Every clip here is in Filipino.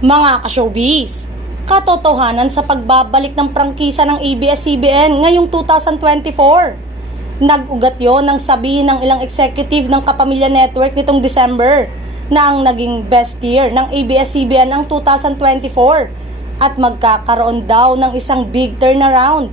Mga ka-showbiz, katotohanan sa pagbabalik ng prangkisa ng ABS-CBN ngayong 2024. Nag-ugat yon nang sabihin ng ilang executive ng Kapamilya Network nitong December na ang naging best year ng ABS-CBN ang 2024 at magkakaroon daw ng isang big turnaround.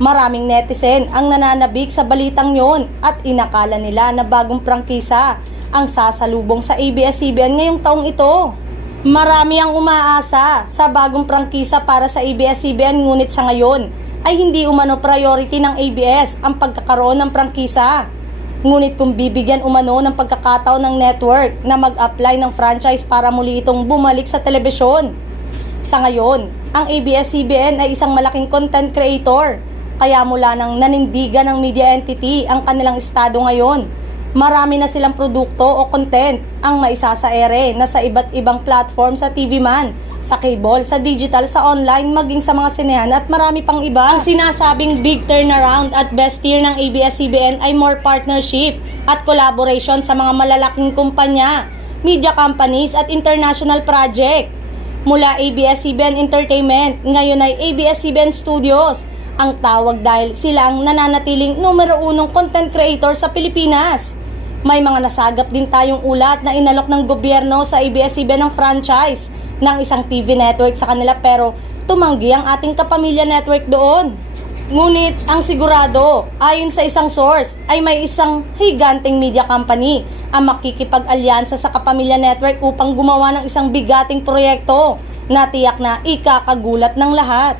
Maraming netizen ang nananabik sa balitang yon at inakala nila na bagong prangkisa ang sasalubong sa ABS-CBN ngayong taong ito. Marami ang umaasa sa bagong prangkisa para sa ABS-CBN ngunit sa ngayon ay hindi umano priority ng ABS ang pagkakaroon ng prangkisa. Ngunit kung bibigyan umano ng pagkakataon ng network na mag-apply ng franchise para muli itong bumalik sa telebisyon. Sa ngayon, ang ABS-CBN ay isang malaking content creator, kaya mula nang nanindigan ng media entity ang kanilang estado ngayon, marami na silang produkto o content ang maisasaere na sa iba't ibang platform sa TV man, sa cable, sa digital, sa online, maging sa mga sinehan at marami pang iba. Ang sinasabing big turnaround at best year ng ABS-CBN ay more partnership at collaboration sa mga malalaking kumpanya, media companies at international project. Mula ABS-CBN Entertainment, ngayon ay ABS-CBN Studios ang tawag dahil sila ang nananatiling numero 1 content creator sa Pilipinas. May mga nasagap din tayong ulat na inalok ng gobyerno sa ABS-CBN ng franchise ng isang TV network sa kanila pero tumanggi ang ating Kapamilya Network doon. Ngunit ang sigurado, ayon sa isang source, ay may isang higanteng media company ang makikipag-alyansa sa Kapamilya Network upang gumawa ng isang bigating proyekto na tiyak na ikakagulat ng lahat.